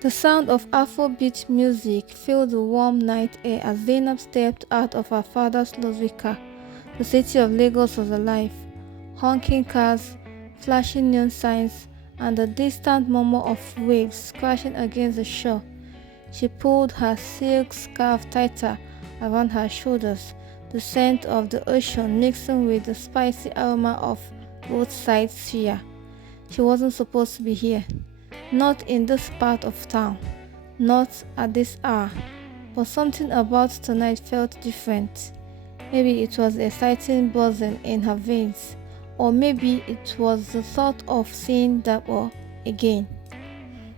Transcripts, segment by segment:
The sound of Afrobeat music filled the warm night air as Zainab stepped out of her father's luxury car. The city of Lagos was alive. Honking cars, flashing neon signs, and the distant murmur of waves crashing against the shore. She pulled her silk scarf tighter around her shoulders, the scent of the ocean mixing with the spicy aroma of roadside suya. She wasn't supposed to be here. Not in this part of town. Not at this hour. But something about tonight felt different. Maybe it was the exciting buzzing in her veins. Or maybe it was the thought of seeing Dapo again.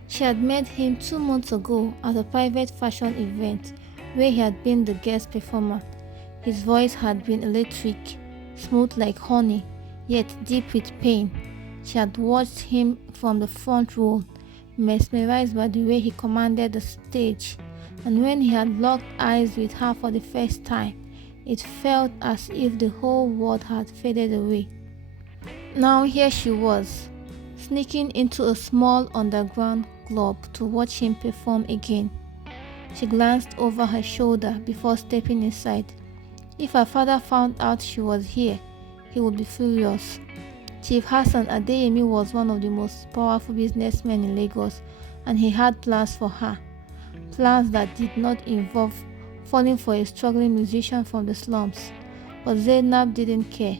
She had met him 2 months ago at a private fashion event where he had been the guest performer. His voice had been electric, smooth like honey, yet deep with pain. She had watched him from the front row, mesmerized by the way he commanded the stage, and when he had locked eyes with her for the first time, it felt as if the whole world had faded away. Now here she was, sneaking into a small underground club to watch him perform again. She glanced over her shoulder before stepping inside. If her father found out she was here, he would be furious. Chief Hassan Adeyemi was one of the most powerful businessmen in Lagos, and he had plans for her. Plans that did not involve falling for a struggling musician from the slums. But Zainab didn't care.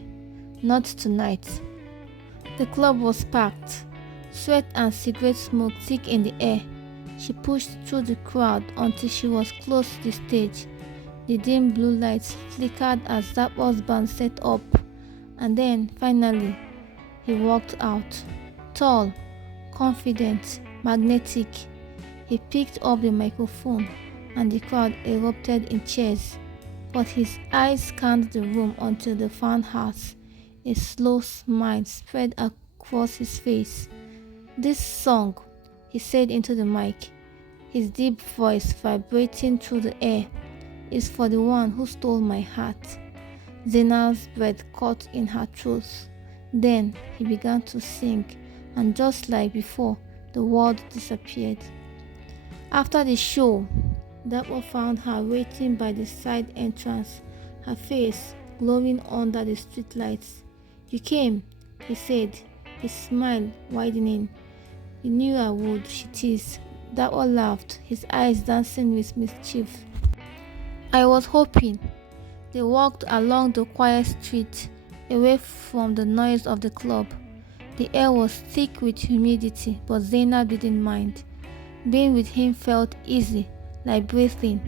Not tonight. The club was packed. Sweat and cigarette smoke thick in the air. She pushed through the crowd until she was close to the stage. The dim blue lights flickered as Zapo's band set up, and then, finally, he walked out. Tall, confident, magnetic. He picked up the microphone, and the crowd erupted in cheers. But his eyes scanned the room until they found hers. A slow smile spread across his face. "This song," he said into the mic, his deep voice vibrating through the air, "is for the one who stole my heart." Zainab's breath caught in her throat. Then he began to sing, and just like before, the world disappeared. After the show, Dapo found her waiting by the side entrance, her face glowing under the streetlights. "You came," he said, his smile widening. "You knew I would," she teased. Dapo laughed, his eyes dancing with mischief. "I was hoping." They walked along the quiet street, away from the noise of the club. The air was thick with humidity, but Zainab didn't mind. Being with him felt easy, like breathing.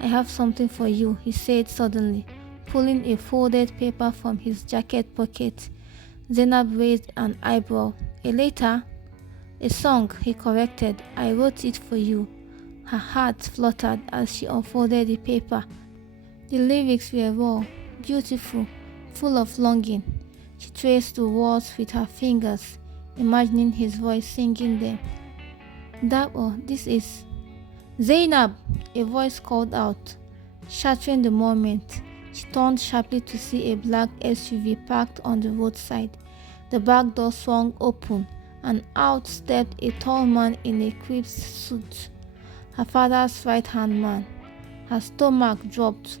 "I have something for you," he said suddenly, pulling a folded paper from his jacket pocket. Zainab raised an eyebrow. "A letter?" "A song," he corrected. "I wrote it for you." Her heart fluttered as she unfolded the paper. The lyrics were raw, beautiful, full of longing. She traced the words with her fingers, imagining his voice singing them. This is Zainab," a voice called out, shattering the moment. She turned sharply to see a black SUV parked on the roadside. The back door swung open, and out stepped a tall man in a crisp suit. Her father's right-hand man. Her stomach dropped.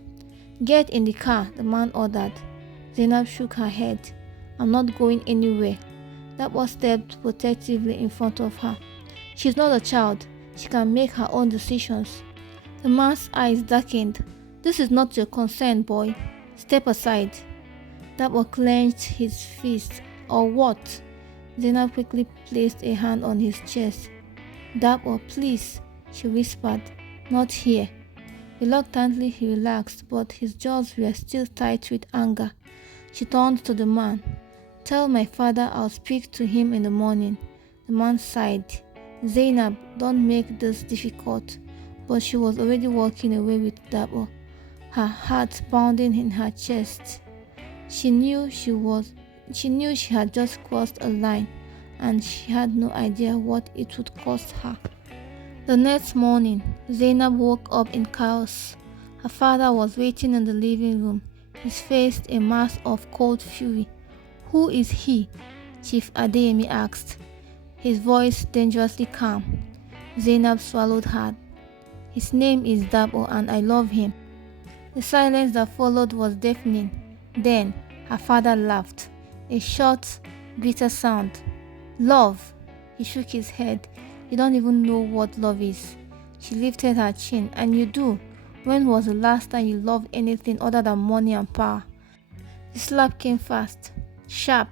"Get in the car," the man ordered. Zainab shook her head. "I'm not going anywhere." Dapo stepped protectively in front of her. "She's not a child. She can make her own decisions." The man's eyes darkened. "This is not your concern, boy. Step aside." Dapo clenched his fist. "Or what?" Zainab quickly placed a hand on his chest. "Dapo, please," she whispered. "Not here." Reluctantly he relaxed, but his jaws were still tight with anger. She turned to the man. "Tell my father I'll speak to him in the morning." The man sighed. "Zainab, don't make this difficult." But she was already walking away with Dapo, her heart pounding in her chest. She knew she had just crossed a line, and she had no idea what it would cost her. The next morning, Zainab woke up in chaos. Her father was waiting in the living room, his face a mask of cold fury. "Who is he?" Chief Adeyemi asked, his voice dangerously calm. Zainab swallowed hard. His name is Dabo and I love him. The silence that followed was deafening. Then her father laughed. A short, bitter sound. Love! He shook his head. You don't even know what love is. She lifted her chin. And you do. When was the last time you loved anything other than money and power? The slap came fast, sharp.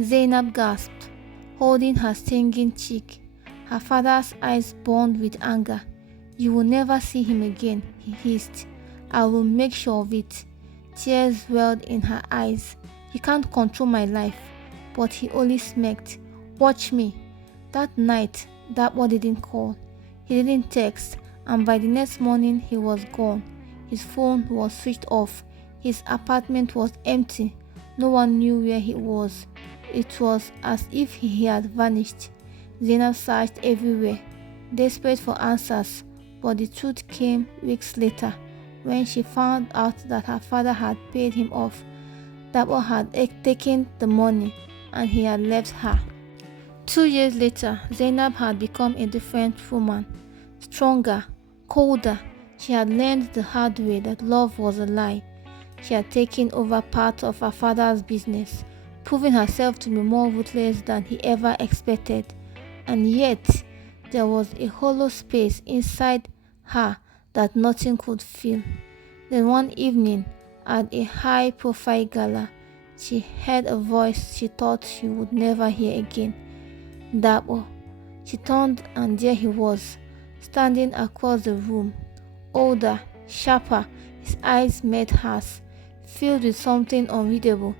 Zainab gasped, holding her stinging cheek. Her father's eyes burned with anger. You will never see him again, he hissed. I will make sure of it. Tears welled in her eyes. You can't control my life. But he only smirked. Watch me. That night, that boy didn't call. He didn't text, and by the next morning he was gone. His phone was switched off. His apartment was empty. No one knew where he was. It was as if he had vanished. Zainab searched everywhere, desperate for answers, but the truth came weeks later when she found out that her father had paid him off. Dabo had taken the money and he had left her. 2 years later, Zainab had become a different woman, stronger, colder. She had learned the hard way that love was a lie. She had taken over part of her father's business, proving herself to be more ruthless than he ever expected. And yet, there was a hollow space inside her that nothing could fill. Then one evening, at a high-profile gala, she heard a voice she thought she would never hear again. Dabo. She turned and there he was, standing across the room, older, sharper. His eyes met hers, filled with something unreadable.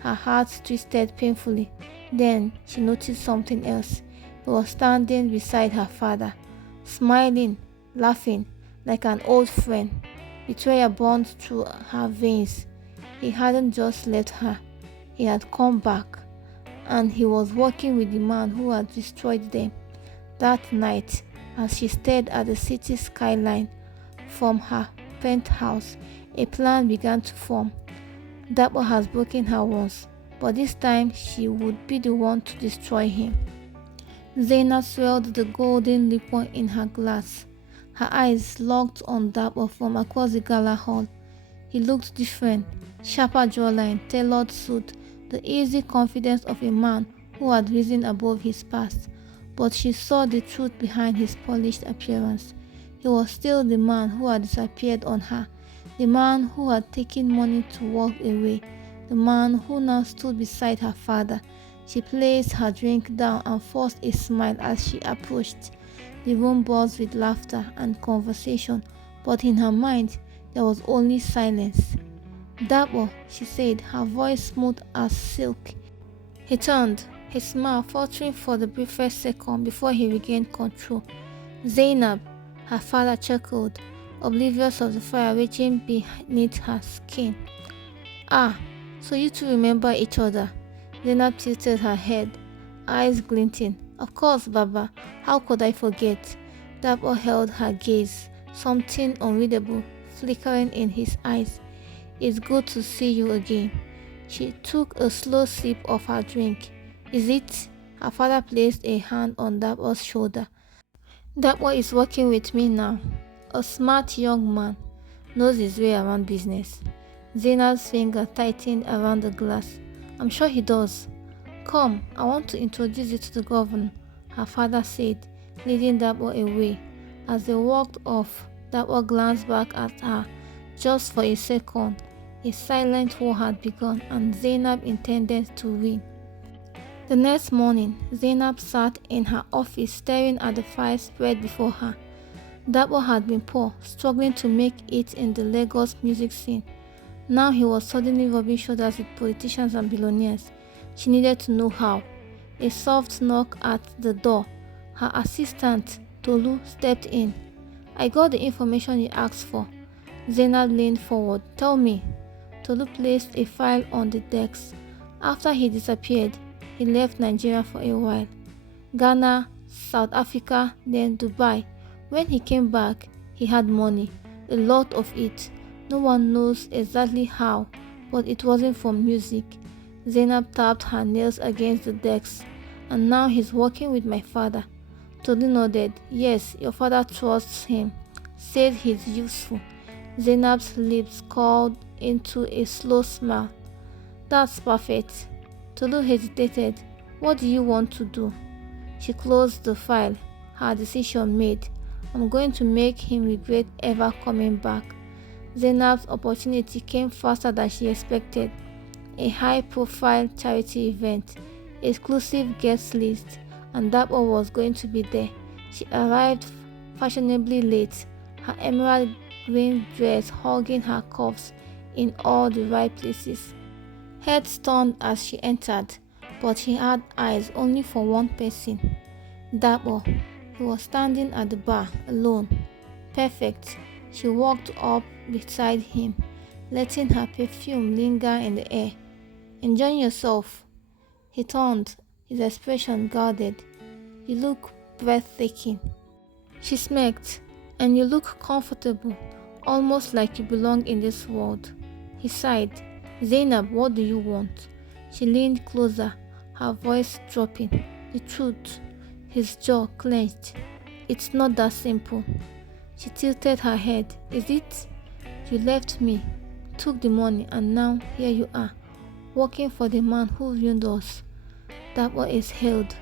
Her heart twisted painfully. Then she noticed something else. He was standing beside her father, smiling, laughing, like an old friend. Betrayal burned through her veins. He hadn't just left her. He had come back, and he was working with the man who had destroyed them. That night, as she stared at the city skyline from her penthouse, a plan began to form. Dabo has broken her once, but this time she would be the one to destroy him. Zainab swelled the golden liquor in her glass. Her eyes locked on Dabo from across the gala hall. He looked different, sharper jawline, tailored suit, the easy confidence of a man who had risen above his past. But she saw the truth behind his polished appearance. He was still the man who had disappeared on her, the man who had taken money to walk away, the man who now stood beside her father. She placed her drink down and forced a smile as she approached. The room buzzed with laughter and conversation, but in her mind there was only silence. Dabo, she said, her voice smooth as silk. He turned, his smile faltering for the briefest second before he regained control. Zainab, her father chuckled, oblivious of the fire raging beneath her skin. Ah, so you two remember each other? Zainab tilted her head, eyes glinting. Of course, Baba, how could I forget? Dabo held her gaze, something unreadable flickering in his eyes. It's good to see you again. She took a slow sip of her drink. Is it? Her father placed a hand on Dabo's shoulder. Dabo is working with me now. A smart young man, knows his way around business. Zainab's finger tightened around the glass. I'm sure he does. Come, I want to introduce you to the governor, her father said, leading Dabo away. As they walked off, Dabo glanced back at her. Just for a second, a silent war had begun and Zainab intended to win. The next morning, Zainab sat in her office staring at the fire spread before her. Dabo had been poor, struggling to make it in the Lagos music scene. Now he was suddenly rubbing shoulders with politicians and billionaires. She needed to know how. A soft knock at the door. Her assistant, Tolu, stepped in. I got the information you asked for. Zainab leaned forward. Tell me. Tolu placed a file on the desk. After he disappeared, he left Nigeria for a while. Ghana, South Africa, then Dubai. When he came back, he had money, a lot of it. No one knows exactly how, but it wasn't from music. Zainab tapped her nails against the desk. And now he's working with my father. Tolu nodded. Yes, your father trusts him, said he's useful. Zainab's lips curled into a slow smile. That's perfect. Tolu hesitated. What do you want to do? She closed the file. Her decision made. I'm going to make him regret ever coming back. Zainab's opportunity came faster than she expected. A high-profile charity event, exclusive guest list, and Dapper was going to be there. She arrived fashionably late, her emerald green dress hugging her cuffs in all the right places. Heads turned as she entered, but she had eyes only for one person. Dapper. He was standing at the bar, alone. Perfect. She walked up beside him, letting her perfume linger in the air. Enjoying yourself? He turned, his expression guarded. You look breathtaking. She smirked. And you look comfortable, almost like you belong in this world. He sighed. Zainab, what do you want? She leaned closer, her voice dropping. The truth. His jaw clenched. It's not that simple. She tilted her head. Is it? You left me, took the money, and now here you are, working for the man who ruined us. That one exhaled,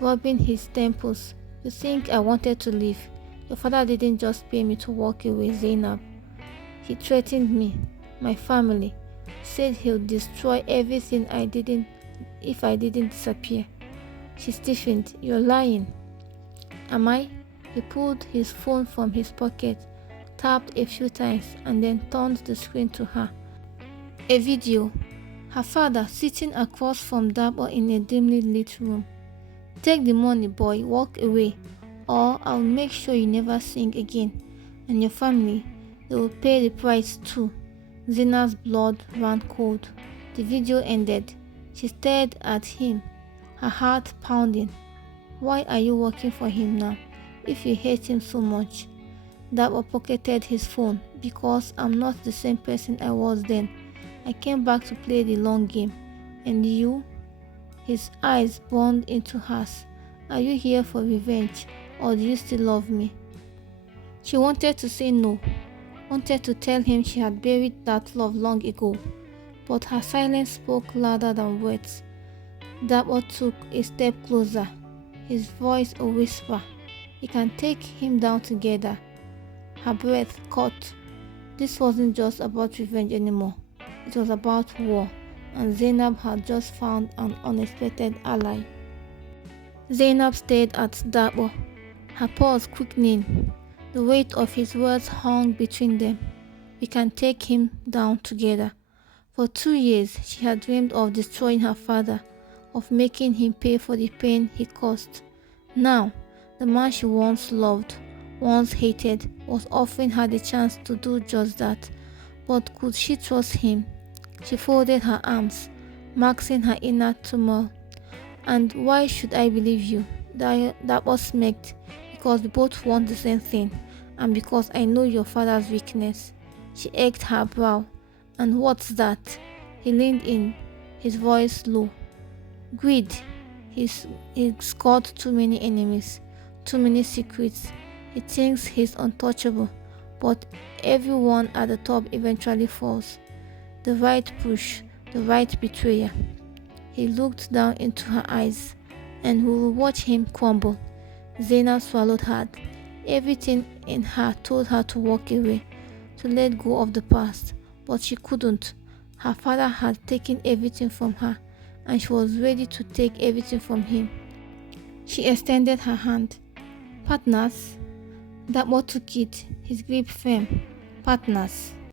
rubbing his temples. You think I wanted to leave? Your father didn't just pay me to walk away, Zainab. He threatened me, my family, said he'll destroy everything if I didn't disappear. She stiffened. You're lying. Am I? He pulled his phone from his pocket, tapped a few times, and then turned the screen to her. A video. Her father sitting across from Dapper in a dimly lit room. Take the money, boy, walk away, or I'll make sure you never sing again. And your family, they will pay the price too. Zina's blood ran cold. The video ended. She stared at him, her heart pounding. Why are you working for him now, if you hate him so much? Dapper pocketed his phone. Because I'm not the same person I was then. I came back to play the long game. And you? His eyes burned into hers. Are you here for revenge, or do you still love me? She wanted to say no, wanted to tell him she had buried that love long ago, but her silence spoke louder than words. Dapper took a step closer, his voice a whisper. We can take him down together. Her breath caught. This wasn't just about revenge anymore. It was about war, and Zainab had just found an unexpected ally. Zainab stared at Dapper, her pulse quickening. The weight of his words hung between them. We can take him down together. For 2 years, she had dreamed of destroying her father, of making him pay for the pain he caused. Now, the man she once loved, once hated, was offering her the chance to do just that. But could she trust him? She folded her arms, masking her inner turmoil. And why should I believe you? That was smirked. Because we both want the same thing, and because I know your father's weakness. She ached her brow. And what's that? He leaned in, his voice low. Greed. He's got too many enemies, too many secrets. He thinks he's untouchable, but everyone at the top eventually falls. The right push, the right betrayer. He looked down into her eyes, and we will watch him crumble. Zainab swallowed hard. Everything in her told her to walk away, to let go of the past, but she couldn't. Her father had taken everything from her, and she was ready to take everything from him. She extended her hand. Partners? Dapper took it, his grip firm. Partners.